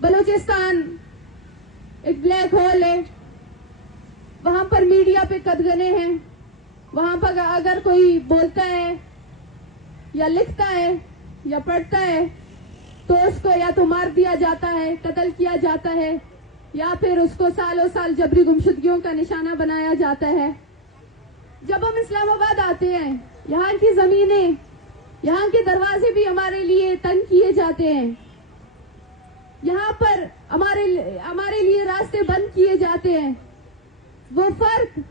बलूचिस्तान एक black hole है, वहां पर मीडिया पे कदगने हैं, वहां पर अगर कोई बोलता है या लिखता है या पढ़ता है तो उसको या तो मार दिया जाता है, कत्ल किया जाता है, या फिर उसको सालों साल जबरी गुमशुदगियों का निशाना बनाया जाता है। जब हम इस्लामाबाद आते हैं, यहाँ की जमीनें, यहाँ के दरवाजे भी हमारे लिए तंग किए जाते हैं, यहाँ पर हमारे लिए रास्ते बंद किए जाते हैं। वो फर्क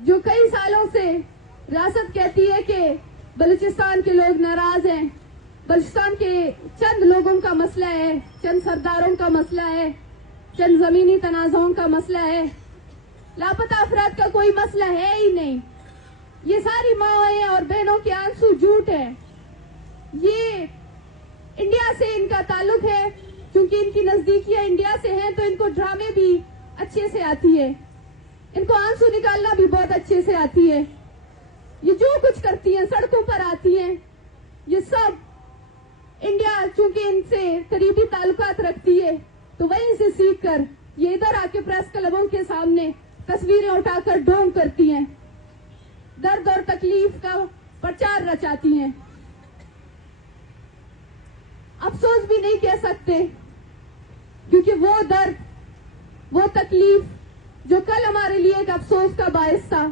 जो कई सालों से रियासत कहती है कि बलूचिस्तान के लोग नाराज हैं, बलूचिस्तान के चंद लोगों का मसला है, चंद सरदारों का मसला है, चंद जमीनी तनाज़ों का मसला है, लापता अफराद का कोई मसला है ही नहीं। ये सारी माँएं और बहनों के आंसू झूठ है। ये इंडिया से इनका ताल्लुक है, क्योंकि इनकी नजदीकियां इंडिया से हैं, तो इनको ड्रामे भी अच्छे से आती है, इनको आंसू निकालना भी बहुत अच्छे से आती है। ये जो कुछ करती हैं, सड़कों पर आती हैं, ये सब इंडिया चूंकि इनसे करीबी ताल्लुकात रखती है, तो वहीं से सीख कर ये इधर आके प्रेस क्लबों के सामने तस्वीरें उठाकर ढोंग करती हैं, दर्द और तकलीफ का प्रचार रचाती हैं। अफसोस भी नहीं कह सकते, क्योंकि वो दर्द, वो तकलीफ जो कल हमारे लिए एक अफसोस का बायस था,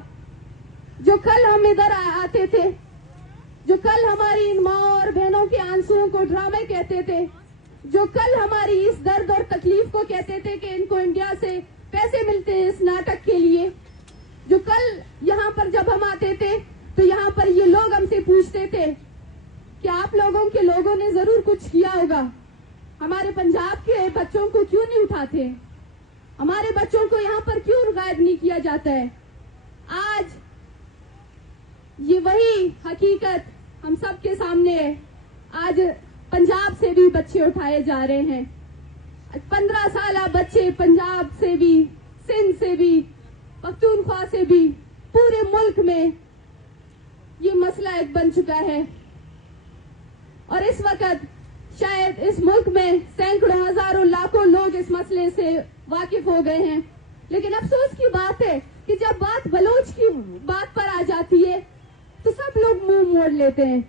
जो कल हम इधर आते थे, जो कल हमारी इन माँ और बहनों के आंसुओं को ड्रामे कहते थे, जो कल हमारी इस दर्द और तकलीफ को कहते थे कि इनको इंडिया से पैसे मिलते हैं इस नाटक के लिए, जो कल यहाँ पर जब हम आते थे तो यहाँ पर ये लोग हमसे पूछते थे कि आप लोगों के लोगों ने जरूर कुछ किया होगा, हमारे पंजाब के बच्चों को क्यों नहीं उठाते, हमारे बच्चों को यहाँ पर क्यों गायब नहीं किया जाता है। आज ये वही हकीकत हम सबके सामने है। आज पंजाब से भी बच्चे उठाए जा रहे हैं, 15 साल बच्चे पंजाब से भी, सिंध से भी, पख्तूनख्वा से भी, पूरे मुल्क में ये मसला एक बन चुका है। और इस वक्त शायद इस मुल्क में सैकड़ों, हजारों, लाखों लोग इस मसले से वाकिफ हो गए हैं, लेकिन अफसोस की बात है कि जब बात बलोच की बात पर आ जाती है तो सब लोग मुंह मोड़ लेते हैं,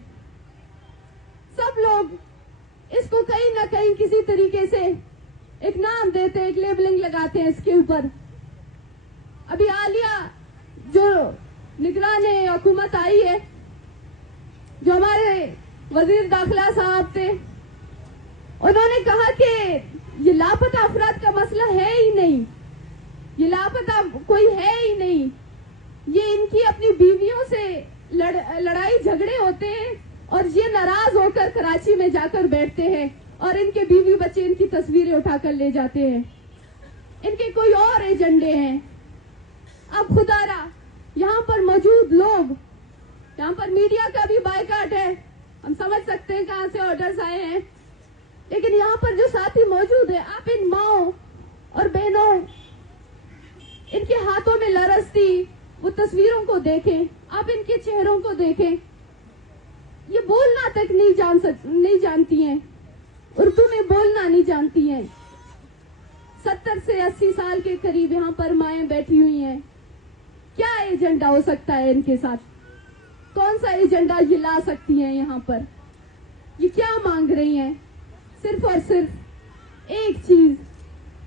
सब लोग इसको कहीं ना कहीं किसी तरीके से एक नाम देते हैं, एक लेबलिंग लगाते हैं इसके ऊपर। अभी आलिया जो निगराने हुकूमत आई है, जो हमारे वजीर दाखिला साहब थे, उन्होंने कहा कि ये लापता अफराद का मसला है ही नहीं, ये लापता कोई है ही नहीं, ये इनकी अपनी बीवियों से लड़ाई झगड़े होते हैं और ये नाराज होकर कराची में जाकर बैठते हैं और इनके बीवी बच्चे इनकी तस्वीरें उठाकर ले जाते हैं, इनके कोई और एजेंडे हैं। अब खुदारा यहाँ पर मौजूद लोग, यहाँ पर मीडिया का भी बायकाट है, हम समझ सकते हैं कहाँ से ऑर्डर्स आए हैं, लेकिन यहाँ पर जो साथी मौजूद है, आप इन माओ और बहनों, इनके हाथों में लरसती वो तस्वीरों को देखें, आप इनके चेहरों को देखें, ये बोलना तक नहीं जानती हैं, उर्दू में बोलना नहीं जानती हैं। 70 से 80 साल के करीब यहाँ पर माएं बैठी हुई हैं, क्या एजेंडा हो सकता है इनके साथ, कौन सा एजेंडा ये ला सकती हैं यहाँ पर, ये क्या मांग रही हैं? सिर्फ और सिर्फ एक चीज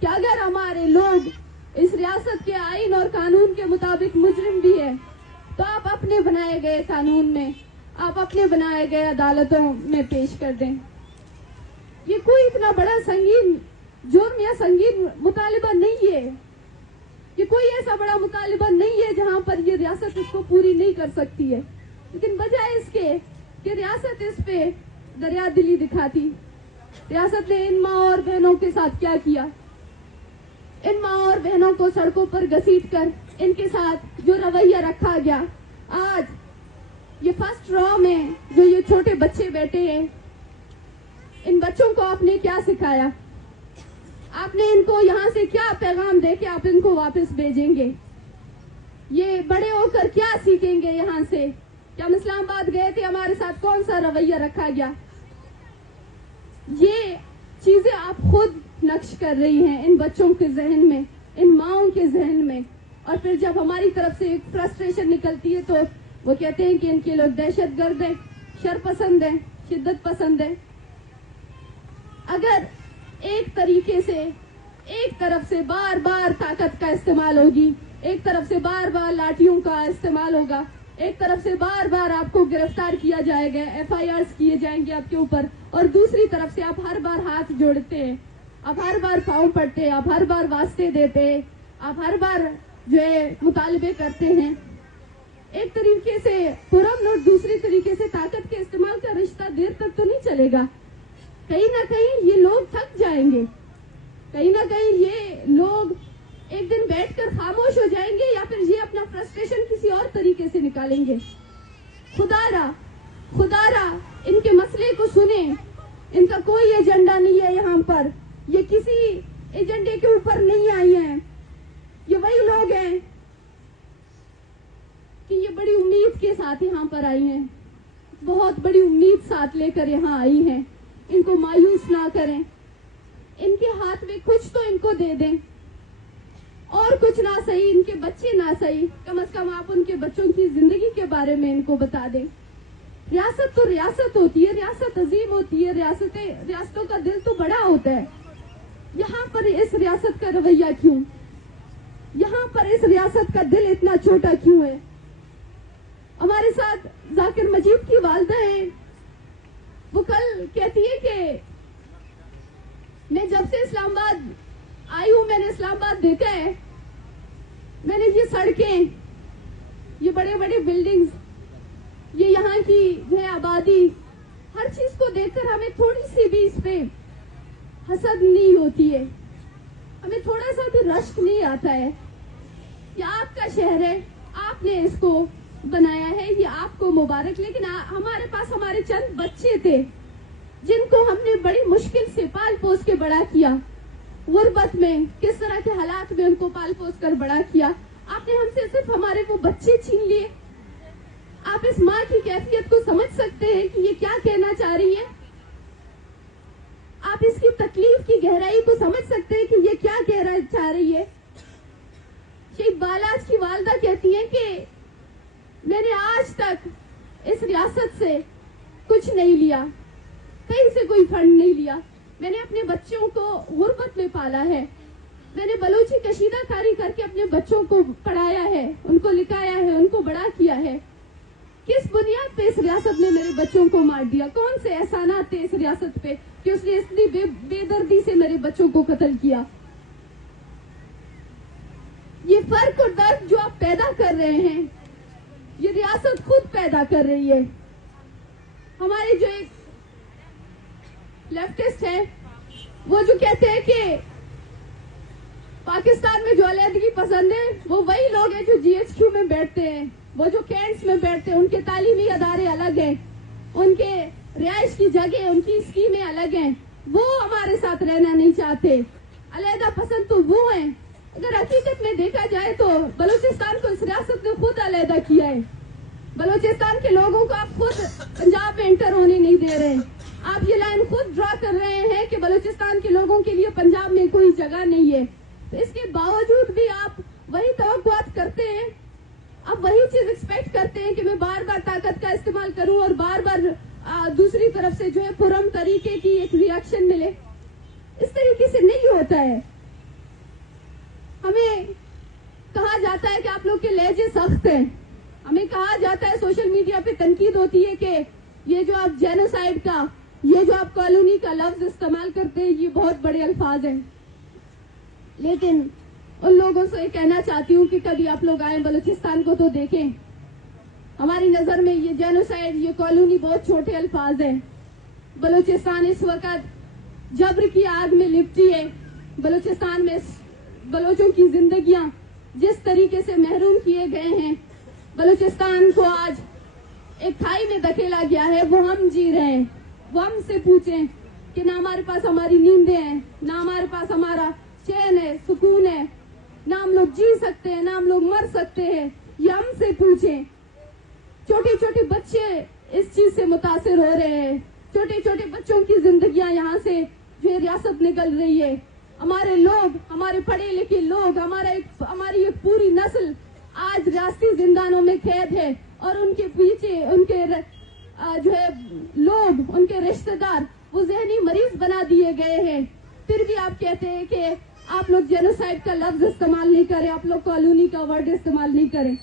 कि अगर हमारे लोग इस रियासत के आईन और कानून के मुताबिक मुजरिम भी है, तो आप अपने बनाए गए कानून में, आप अपने बनाए गए अदालतों में पेश कर दें। ये कोई इतना बड़ा संगीन जुर्म या संगीन मुतालिबा नहीं है, ये कोई ऐसा बड़ा मुतालिबा नहीं है जहां पर ये रियासत इसको पूरी नहीं कर सकती है, लेकिन बजाय इसके कि रियासत इस पे दरिया दिली दिखाती, रियासत ने इन माँ और बहनों के साथ क्या किया, इन माँ और बहनों को सड़कों पर घसीट कर इनके साथ जो रवैया रखा गया। आज ये फर्स्ट रॉ में जो ये छोटे बच्चे बैठे हैं, इन बच्चों को आपने क्या सिखाया, आपने इनको यहाँ से क्या पैगाम दे के आप इनको वापस भेजेंगे, ये बड़े होकर क्या सीखेंगे यहाँ से? क्या हम इस्लामाबाद गए थे, हमारे साथ कौन सा रवैया रखा गया? ये चीजें आप खुद नक्श कर रही हैं इन बच्चों के जहन में, इन माओं के जहन में। और फिर जब हमारी तरफ से एक फ्रस्ट्रेशन निकलती है तो वो कहते हैं कि इनके लोग दहशतगर्द हैं, शर पसंद हैं, शिद्दत पसंद है। अगर एक तरीके से एक तरफ से बार बार ताकत का इस्तेमाल होगी, एक तरफ से बार बार लाठियों का इस्तेमाल होगा, एक तरफ से बार बार आपको गिरफ्तार किया जाएगा, FIRs किए जाएंगे आपके ऊपर, और दूसरी तरफ से आप हर बार हाथ जोड़ते हैं, आप हर बार पाँव पड़ते हैं, आप हर बार वास्ते देते हैं, आप हर बार जो है मुतालबे करते हैं। एक तरीके से पुरअमन और दूसरी तरीके से ताकत के इस्तेमाल का रिश्ता देर तक तो नहीं चलेगा। कहीं ना कहीं ये लोग थक जाएंगे, कहीं ना कहीं ये लोग एक दिन बैठकर खामोश हो जाएंगे, या फिर ये अपना फ्रस्ट्रेशन किसी और तरीके से निकालेंगे। खुदारा इनके मसले को सुने। इनका कोई एजेंडा नहीं है यहाँ पर, ये किसी एजेंडे के ऊपर नहीं आई हैं। ये वही लोग हैं कि ये बड़ी उम्मीद के साथ यहाँ पर आई हैं, बहुत बड़ी उम्मीद साथ लेकर यहाँ आई हैं। इनको मायूस ना करें, इनके हाथ में कुछ तो इनको दे दें, और कुछ ना सही, इनके बच्चे ना सही, कम से कम आप उनके बच्चों की जिंदगी के बारे में इनको बता दें। रियासत तो रियासत होती है, रियासत अजीम होती है, रियासतों का दिल तो बड़ा होता है। यहाँ पर इस रियासत का रवैया क्यों, यहाँ पर इस रियासत का दिल इतना छोटा क्यों है? हमारे साथ जाकिर मजीद की वालदा है, वो कल कहती है कि मैं जब से इस्लामाबाद आई हूँ, मैंने इस्लामाबाद देखा है, मैंने ये सड़कें, ये बड़े बड़े बिल्डिंग्स, ये यहाँ की जो है आबादी, हर चीज को देखकर हमें थोड़ी सी भी इस पे हसद नहीं होती है, हमें थोड़ा सा भी रश्क नहीं आता है। ये आपका शहर है, आपने इसको बनाया है, ये आपको मुबारक। लेकिन हमारे पास हमारे चंद बच्चे थे जिनको हमने बड़ी मुश्किल से पाल पोस के बड़ा किया, गुर्बत में किस तरह के हालात में उनको पाल पोस कर बड़ा किया। आपने हमसे सिर्फ हमारे वो बच्चे छीन लिए। आप इस माँ की कैफियत को समझ सकते हैं कि ये क्या कहना चाह रही है? आप इसकी तकलीफ की गहराई को समझ सकते हैं कि ये क्या कहना चाह रही है? शेख बालाज की वालदा कहती हैं कि मैंने आज तक इस रियासत से कुछ नहीं लिया, कहीं से कोई फंड नहीं लिया, मैंने अपने बच्चों को गुर्बत में पाला है, मैंने बलूची कशीदाकारी करके अपने बच्चों को पढ़ाया है, उनको लिखाया है, उनको बड़ा किया है। किस बुनियाद पे इस रियासत ने मेरे बच्चों को मार दिया? कौन से एहसानात थे इस रियासत पे कि उसने इतनी बेदर्दी से मेरे बच्चों को कत्ल किया? ये फर्क और दर्द जो आप पैदा कर रहे हैं, ये रियासत खुद पैदा कर रही है। हमारे जो एक लेफ्टिस्ट है, वो जो कहते हैं कि पाकिस्तान में जो अलहदगी पसंद है, वो वही लोग हैं जो GHQ में बैठते हैं, वो जो कैंट्स में बैठते हैं, उनके तालीमी अदारे अलग हैं, उनके रिहाइश की जगह, उनकी स्कीमें अलग हैं, वो हमारे साथ रहना नहीं चाहते। अलहदा पसंद तो वो हैं। अगर हकीकत में देखा जाए तो बलूचिस्तान को इस रियासत ने खुद अलहदा किया है। बलूचिस्तान के लोगों को आप खुद पंजाब में एंटर होने नहीं दे रहे। आप ये लाइन खुद ड्रा कर रहे हैं कि बलूचिस्तान के लोगों के लिए पंजाब में कोई जगह नहीं है। तो इसके बावजूद भी आप वही तवक्कुआत करते हैं, आप वही चीज एक्सपेक्ट करते हैं कि मैं बार बार ताकत का इस्तेमाल करूं और बार बार दूसरी तरफ से जो है पुरम तरीके की एक रिएक्शन मिले। इस तरीके से नहीं होता है। हमें कहा जाता है कि आप लोग के लहजे सख्त हैं, हमें कहा जाता है, सोशल मीडिया पे तनकीद होती है कि ये जो आप जेनोसाइड का, ये जो आप कॉलोनी का लफ्ज इस्तेमाल करते हैं, ये बहुत बड़े अल्फाज हैं। लेकिन उन लोगों से कहना चाहती हूँ कि कभी आप लोग आए बलूचिस्तान को तो देखें। हमारी नजर में ये जेनोसाइड, ये कॉलोनी बहुत छोटे अल्फाज हैं। बलूचिस्तान इस वक्त जबर की आग में लिपटी है। बलूचिस्तान में बलोचों की जिंदगियां जिस तरीके से महरूम किए गए हैं, बलूचिस्तान को आज एक खाई में धकेला गया है, वो हम जी रहे हैं। वो हमसे पूछें कि ना हमारे पास हमारी नींदें हैं, ना हमारे पास हमारा चैन है, सुकून है, ना हम लोग जी सकते हैं, ना हम लोग मर सकते हैं। ये हमसे पूछें। छोटे छोटे बच्चे इस चीज से मुतासिर हो रहे हैं। छोटे छोटे बच्चों की जिंदगियां यहाँ से जो रियासत निकल रही है, हमारे लोग, हमारे पढ़े लिखे लोग, हमारी एक पूरी नस्ल आज रियासती जिंदानों में कैद है और उनके पीछे उनके जो है लोग, उनके रिश्तेदार वो जहनी मरीज बना दिए गए हैं। फिर भी आप कहते हैं कि आप लोग जेनोसाइड का लफ्ज इस्तेमाल नहीं करें, आप लोग कॉलोनी का वर्ड इस्तेमाल नहीं करें।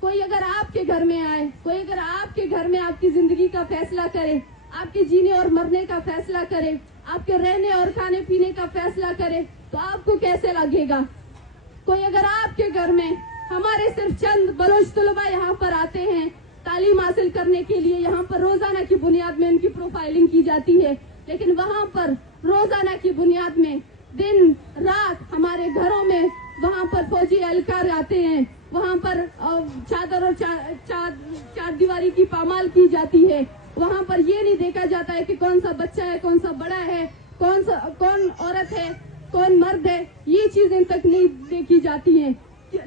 कोई अगर आपके घर में आए, कोई अगर आपके घर में आपकी जिंदगी का फैसला करे, आपके जीने और मरने का फैसला करे, आपके रहने और खाने पीने का फैसला करे, तो आपको कैसे लगेगा? कोई अगर आपके घर में, हमारे सिर्फ चंद बलोच तलबा यहाँ पर आते हैं तालीम हासिल करने के लिए, यहाँ पर रोजाना की बुनियाद में उनकी प्रोफाइलिंग की जाती है, लेकिन वहाँ पर रोजाना की बुनियाद में दिन रात हमारे घरों में वहाँ पर फौजी एहलकार आते हैं, वहाँ पर चादर और चार दीवारी की पामाल की जाती है। वहाँ पर ये नहीं देखा जाता है कि कौन सा बच्चा है, कौन सा बड़ा है, कौन औरत है, कौन मर्द है, ये चीजें तक नहीं देखी जाती हैं।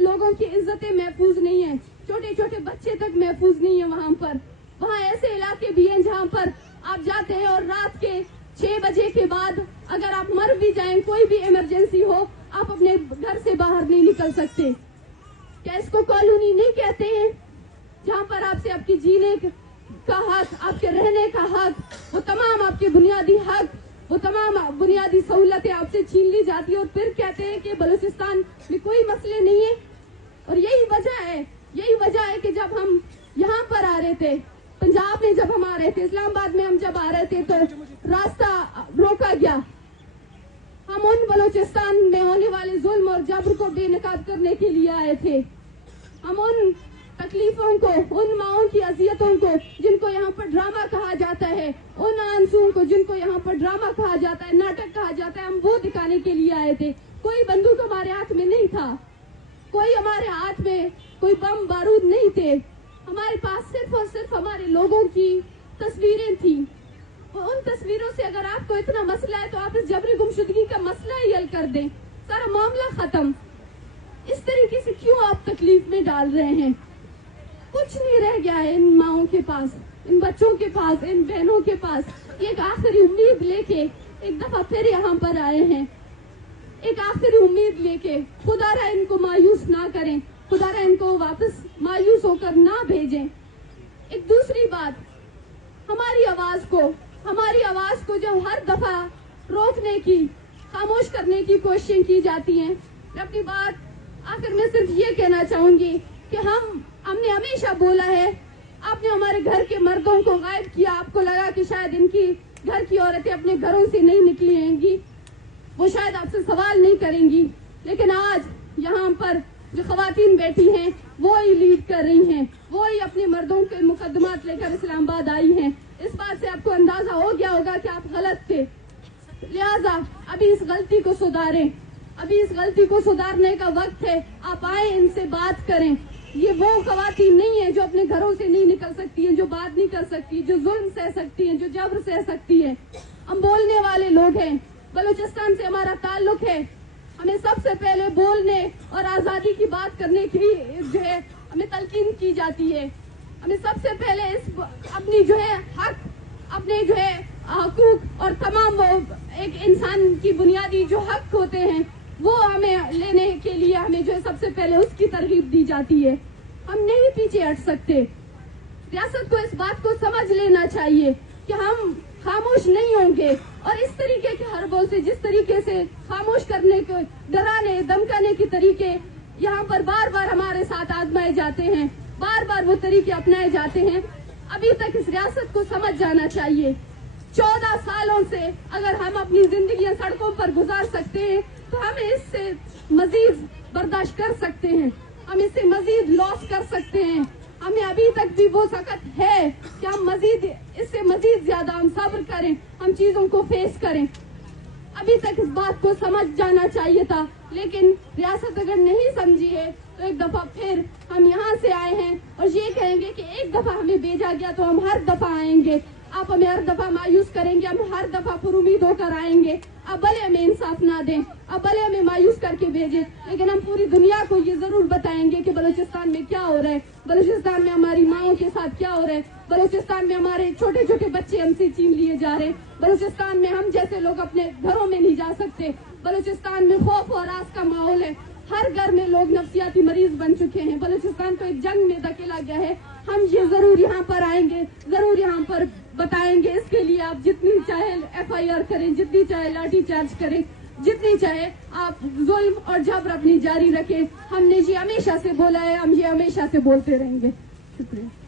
लोगों की इज्जतें महफूज नहीं है, छोटे छोटे बच्चे तक महफूज नहीं है वहाँ पर। वहाँ ऐसे इलाके भी हैं जहाँ पर आप जाते हैं और रात के 6 बजे के बाद अगर आप मर भी जाएं, कोई भी इमरजेंसी हो, आप अपने घर से बाहर नहीं निकल सकते। क्या इसको कॉलोनी नहीं कहते हैं? जहाँ पर आपसे आपकी जीने का हक, आपके रहने का हक, वो तमाम आपके बुनियादी हक, वो तमाम बुनियादी सहूलतें आपसे छीन ली जाती है और फिर कहते हैं कि बलूचिस्तान में कोई मसले नहीं है। और यही वजह है कि जब हम यहाँ पर आ रहे थे, पंजाब में जब हम आ रहे थे, इस्लामाबाद में हम जब आ रहे थे, तो रास्ता रोका गया। हम उन बलूचिस्तान में होने वाले जुल्म और जबर को बेनकाब करने के लिए आए थे। हम उन तकलीफों को, उन माओं की अजियतों को जिनको यहाँ पर ड्रामा कहा जाता है, उन आंसुओं को जिनको यहाँ पर ड्रामा कहा जाता है, नाटक कहा जाता है, हम वो दिखाने के लिए आए थे। कोई बंदूक हमारे हाथ में नहीं था, कोई हमारे हाथ में कोई बम बारूद नहीं थे। हमारे पास सिर्फ और सिर्फ हमारे लोगों की तस्वीरें थी। उन तस्वीरों से अगर आपको इतना मसला है तो आप इस जबरी गुमशुदगी का मसला ही हल कर दें, सारा मामला खत्म। इस तरीके से क्यों आप तकलीफ में डाल रहे हैं? कुछ नहीं रह गया है इन माओं के पास, इन बच्चों के पास, इन बहनों के पास। एक आखिरी उम्मीद लेके एक दफा फिर यहाँ पर आए हैं, एक आखिरी उम्मीद लेके। खुदारा इनको मायूस ना करें, खुदारा इनको वापस मायूस होकर ना भेजें। एक दूसरी बात, हमारी आवाज को जो हर दफा रोकने की, खामोश करने की कोशिशें की जाती हैं। मैं अपनी बात आखिर में सिर्फ ये कहना चाहूंगी कि हमने हमेशा बोला है, आपने हमारे घर के मर्दों को गायब किया, आपको लगा कि शायद इनकी घर की औरतें अपने घरों से नहीं निकली होंगी, वो शायद आपसे सवाल नहीं करेंगी, लेकिन आज यहाँ पर जो खवातीन बैठी हैं वो ही लीड कर रही हैं, वो ही अपने मर्दों के मुकदमात लेकर इस्लामाबाद आई हैं। इस बात से आपको अंदाजा हो गया होगा कि आप गलत थे, लिहाजा अभी इस गलती को सुधारें। अभी इस गलती को सुधारने का वक्त है। आप आए, इनसे बात करें। ये वो खवातीन नहीं है जो अपने घरों से नहीं निकल सकती हैं, जो बात नहीं कर सकती, जो जुल्म सह सकती हैं, जो जबर सह सकती है। हम बोलने वाले लोग हैं, बलूचिस्तान से हमारा ताल्लुक है। हमें सबसे पहले बोलने और आजादी की बात करने की जो है हमें तलकीन की जाती है। हमें सबसे पहले अपनी जो है हक, अपने जो है हकूक और तमाम वो एक इंसान की बुनियादी जो हक होते हैं वो हमें लेने के लिए हमें जो है सबसे पहले उसकी तरगीब दी जाती है। हम नहीं पीछे हट सकते। रियासत को इस बात को समझ लेना चाहिए कि हम खामोश नहीं होंगे और इस तरीके के हर बोल से, जिस तरीके से खामोश करने को, डराने धमकाने के तरीके यहाँ पर बार बार हमारे साथ आजमाए जाते हैं, बार बार वो तरीके अपनाए जाते हैं। अभी तक इस रियासत को समझ जाना चाहिए, 14 सालों से अगर हम अपनी जिंदगियां सड़कों पर गुजार सकते हैं तो हम इससे मजीद बर्दाश्त कर सकते हैं, हम इससे मजीद लॉस कर सकते हैं। हमें अभी तक भी वो सकत है कि हम इससे मजीद ज्यादा हम सब्र करें, हम चीजों को फेस करें। अभी तक इस बात को समझ जाना चाहिए था, लेकिन रियासत अगर नहीं समझी है तो एक दफा फिर हम यहाँ से आए हैं और ये कहेंगे कि एक दफा हमें भेजा गया तो हम हर दफा आएंगे। आप हमें हर दफा मायूस करेंगे, हम हर दफा पुरुमीद होकर आएंगे। अब भले हमें इंसाफ ना दें, अब भले हमें मायूस करके भेजें, लेकिन हम पूरी दुनिया को ये जरूर बताएंगे कि बलूचिस्तान में क्या हो रहा है, बलूचिस्तान में हमारी माओं के साथ क्या हो रहा है, بلوچستان میں ہمارے چھوٹے چھوٹے بچے ہم سے چھین لیے جا رہے ہیں. بلوچستان میں ہم جیسے لوگ اپنے گھروں میں نہیں جا سکتے. بلوچستان میں خوف اور آس کا ماحول ہے. ہر گھر میں لوگ نفسیاتی مریض بن چکے ہیں. بلوچستان کو ایک جنگ میں دھکیلا گیا ہے. ہم یہ ضرور یہاں پر آئیں گے, ضرور یہاں پر بتائیں گے. اس کے لیے آپ جتنی چاہے FIR کریں, جتنی چاہے لاٹھی چارج کریں, جتنی چاہے آپ ظلم اور جبر اپنی جاری رکھیں. ہم نے یہ ہمیشہ سے بولا ہے, ہم یہ ہمیشہ سے بولتے رہیں گے. شکریہ.